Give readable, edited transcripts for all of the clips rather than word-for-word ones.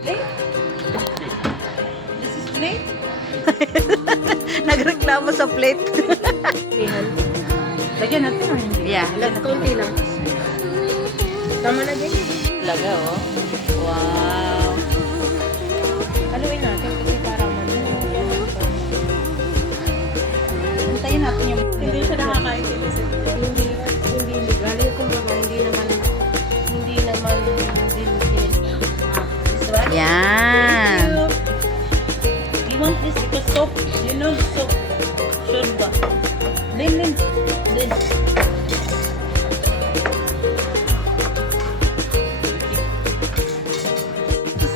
Plate? This is plate? Nagreklamo sa plate. Pihan. Lagyan natin o hindi? Yeah. Konti lang. Tama na din. Talaga, oh. Wow. Haluin natin kasi para yan. Antayin natin yung... Hindi siya nakakain sila sa hindi legal. Yung kumbaga, hindi naman din this one? Yan. You want this because soap, you know the soap. Sure ba? Lin.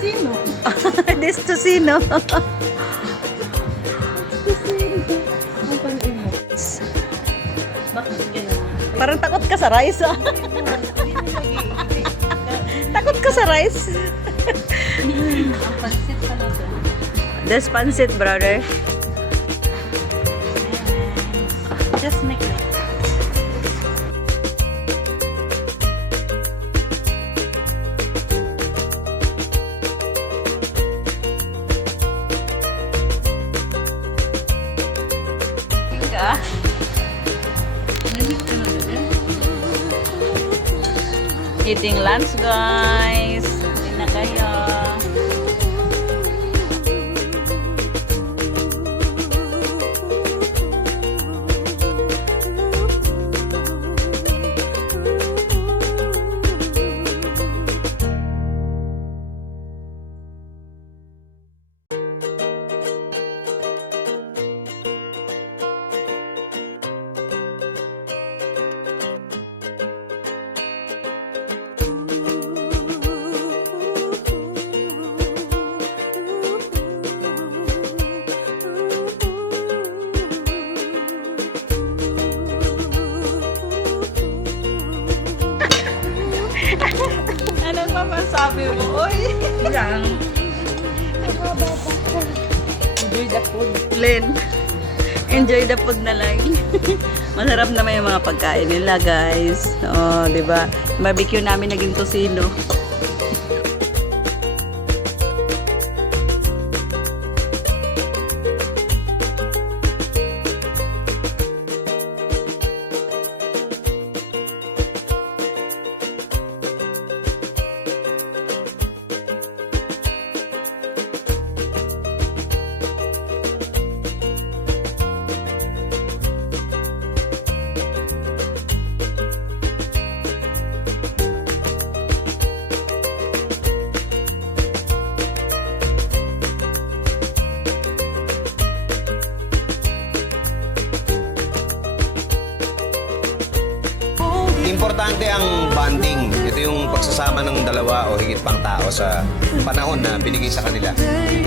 Sino? This to sino? Ang pansin mo. Bakit ganun? Parang takot ka sa rice, ah. Takot ka sa rice. Ang pansit pa na ito. There's pancit, brother. Just make it. Ka? Eating lunch, guys. Hindi na kayo. Anong masasabi mo? Uy! Lang. Enjoy the food. Len, enjoy the food na lang. Masarap naman yung mga pagkain nila, guys. Oh, 'di ba? Barbecue namin naging tosino. Importante ang bonding. Ito yung pagsasama ng dalawa o higit pang tao sa panahon na binigay sa kanila.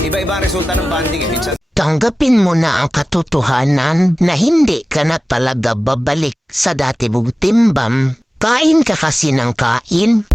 Iba-iba ang resulta ng bonding. Minsan Tanggapin mo na ang katotohanan na hindi ka na talaga babalik sa dati mong timbang. Kain ka kasi ng kain.